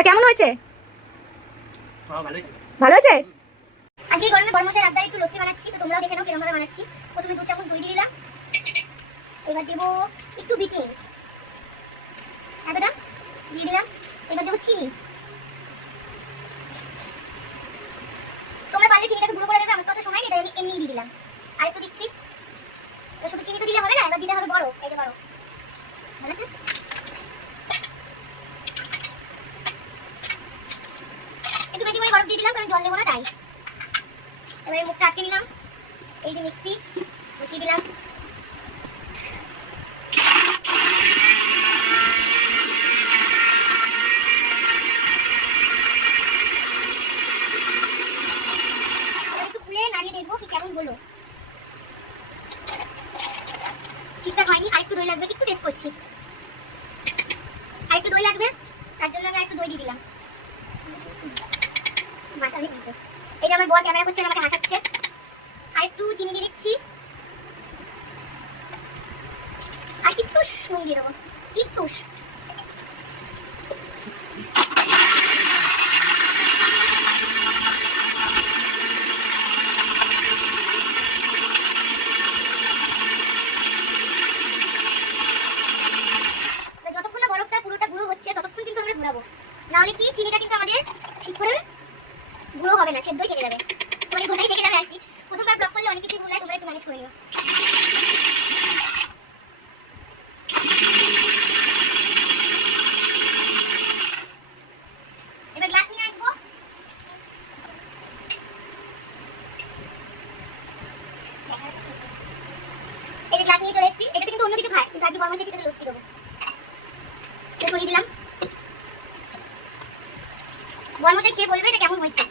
তা কেমন হয়েছে? ভালোই ছিল। ভালো হয়েছে? আজকে গরমে গরমে বড়মশাই আবদার একটু লস্যি বানাচ্ছি তো তোমরাও দেখে নাও কীরকম ভাবে বানাচ্ছি। প্রথমে দু চামচ দই দিয়ে দিলাম। এবার দেবো একটু বিট নুন এতটা? দিয়ে দিলাম। এবার দেবো চিনি তোমরা পারলে চিনিটাকে গুঁড়ো করে দেবে আমার তো অত সময় নেই তাই আমি এমনি দিয়ে দিলাম আর একটু দিচ্ছি এবার শুধু চিনি তো দিলে হবে না এবার দিতে হবে বরফ এই যে বরফ ভালো আছে একটু বেশি করে বরফ দিয়ে দিলাম, কারণ জল দেবো না, তাই। এবারে মুখটা আটকে নিলাম। এই যে মিক্সি, বসিয়ে দিলাম। কেমন হয়নি দই লাগবে একটু টেস্ট করছি। দই লাগবে, তার জন্য আমি আরেকটু দই দিয়ে দিলাম মাথা অনেক ভালো। এই যে আমার বর ক্যামেরা করছে আমাকে হাসাচ্ছে। আর একটু চিনি দিয়ে দিচ্ছি। আর একটু নুন দিয়ে দেবো। একটু। যতক্ষণ না বরফটা পুরোটা গুঁড়ো হচ্ছে, ততক্ষণ কিন্তু আমরা ঘোরাবো। নাহলে কি, চিনিটা কিন্তু আমাদের ঠিক করে গুঁড়ো হবে না, সেদ্ধই থেকে যাবে। মানে গোটাই থেকে যাবে আর কি। প্রথমবার ব্লক করলে অনেক কিছু ভুল হয়, তোমরা একটু ম্যানেজ করে নিও। বলবে এটা কেমন হয়েছে।